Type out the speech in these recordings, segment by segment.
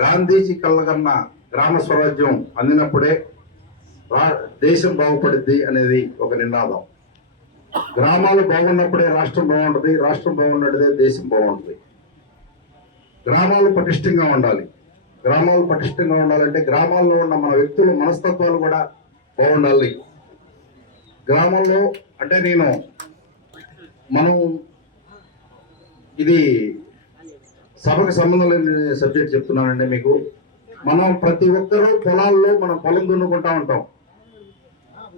గాంధీజీ కళ్ళగన్న గ్రామ స్వరాజ్యం అందినప్పుడే దేశం బాగుపడుద్ది అనేది ఒక నినాదం. గ్రామాలు బాగున్నప్పుడే రాష్ట్రం బాగుంటుంది, రాష్ట్రం బాగున్నప్పుడే దేశం బాగుంటుంది. గ్రామాలు పటిష్టంగా ఉండాలి. గ్రామాలు పటిష్టంగా ఉండాలంటే గ్రామాల్లో ఉన్న మన వ్యక్తుల మనస్తత్వాలు కూడా బాగుండాలి. గ్రామంలో అంటే మనం ఇది సభకు సంబంధం లేని సబ్జెక్ట్ చెప్తున్నానండి మీకు. మనం ప్రతి ఒక్కరూ పొలాల్లో మనం పొలం దున్నుకుంటా ఉంటాం.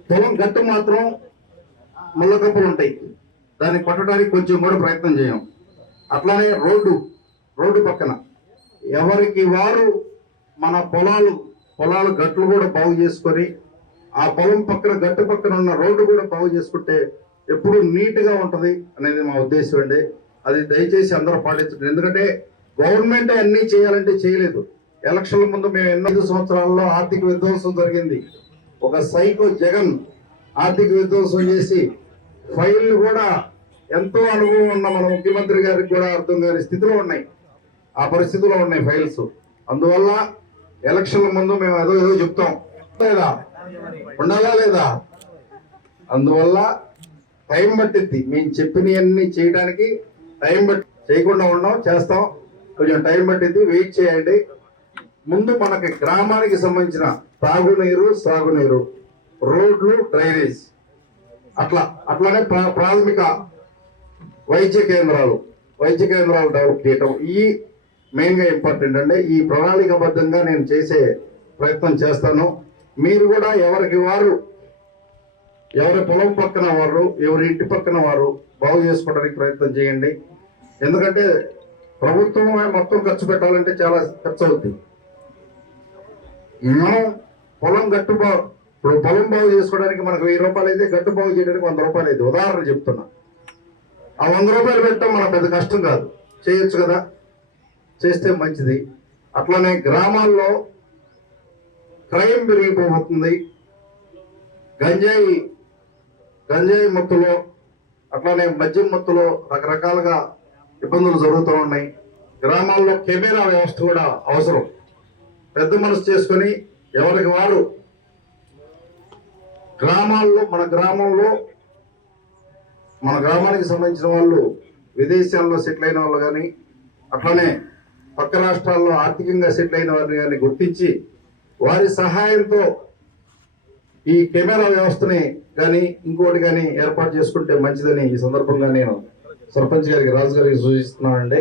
పొలం గట్టు మాత్రం ముళ్ళకప్పులు ఉంటాయి, దాన్ని కొట్టడానికి కొంచెం కూడా ప్రయత్నం చేయం. అట్లానే రోడ్డు పక్కన ఎవరికి వారు మన పొలాలు గట్లు కూడా బాగు చేసుకొని ఆ పొలం పక్కన గట్టు పక్కన ఉన్న రోడ్డు కూడా బాగు చేసుకుంటే ఎప్పుడు నీట్గా ఉంటుంది అనేది మా ఉద్దేశం అండి. అది దయచేసి అందరూ పాటించండి. ఎందుకంటే గవర్నమెంట్ అన్నీ చేయాలంటే చేయలేదు. ఎలక్షన్ల ముందు మేము 8 సంవత్సరాల్లో ఆర్థిక విధ్వంసం జరిగింది. ఒక సైకో జగన్ ఆర్థిక విధ్వంసం చేసి ఫైళ్లు కూడా ఎంతో అనుభవం ఉన్న మన ముఖ్యమంత్రి గారికి కూడా అర్థం కాని స్థితిలో ఉన్నాయి, ఆ పరిస్థితిలో ఉన్నాయి ఫైల్స్. అందువల్ల ఎలక్షన్ల ముందు మేము ఏదో చెప్తాం లేదా ఉండాలా లేదా, అందువల్ల టైం పట్టిద్ది. మేము చెప్పినవన్నీ చేయడానికి టైం బట్టి చేయకుండా ఉన్నాం, చేస్తాం. కొంచెం టైం పట్టిద్ది, వెయిట్ చేయండి. ముందు మనకి గ్రామానికి సంబంధించిన తాగునీరు, సాగునీరు, రోడ్లు, డ్రైనేజ్, అట్లానే ప్రాథమిక వైద్య కేంద్రాలు డెవలప్ చేయటం ఈ మెయిన్గా ఇంపార్టెంట్ అండి. ఈ ప్రణాళికాబద్ధంగా నేను చేసే ప్రయత్నం చేస్తాను. మీరు కూడా ఎవరికి వారు, ఎవరి పొలం పక్కన వారు, ఎవరి ఇంటి పక్కన వారు బాగు చేసుకోవడానికి ప్రయత్నం చేయండి. ఎందుకంటే ప్రభుత్వమే మొత్తం ఖర్చు పెట్టాలంటే చాలా ఖర్చు అవుతుంది. మనం ఇప్పుడు పొలం బాగు చేసుకోవడానికి మనకు 1000 రూపాయలు అయితే గట్టు బాగు చేయడానికి 100 రూపాయలు అయితే, ఉదాహరణ చెప్తున్నా. ఆ 100 రూపాయలు పెట్టడం మనకు పెద్ద కష్టం కాదు, చేయొచ్చు కదా, చేస్తే మంచిది. అట్లానే గ్రామాల్లో క్రైమ్ పెరిగిపోతుంది. గంజాయి మత్తులో, అట్లానే మద్యం మత్తులో రకరకాలుగా ఇబ్బందులు జరుగుతూ ఉన్నాయి. గ్రామాల్లో కెమెరా వ్యవస్థ కూడా అవసరం. పెద్ద మనసు చేసుకొని ఎవరికి వారు మన గ్రామానికి సంబంధించిన వాళ్ళు విదేశాల్లో సెటిల్ అయిన వాళ్ళు కానీ, అట్లానే పక్క రాష్ట్రాల్లో ఆర్థికంగా సెటిల్ అయిన వారిని కానీ గుర్తించి వారి సహాయంతో ఈ కెమెరా వ్యవస్థని కానీ ఇంకోటి కానీ ఏర్పాటు చేసుకుంటే మంచిదని ఈ సందర్భంగా నేను సర్పంచ్ గారికి, రాజు గారికి సూచిస్తున్నానండి.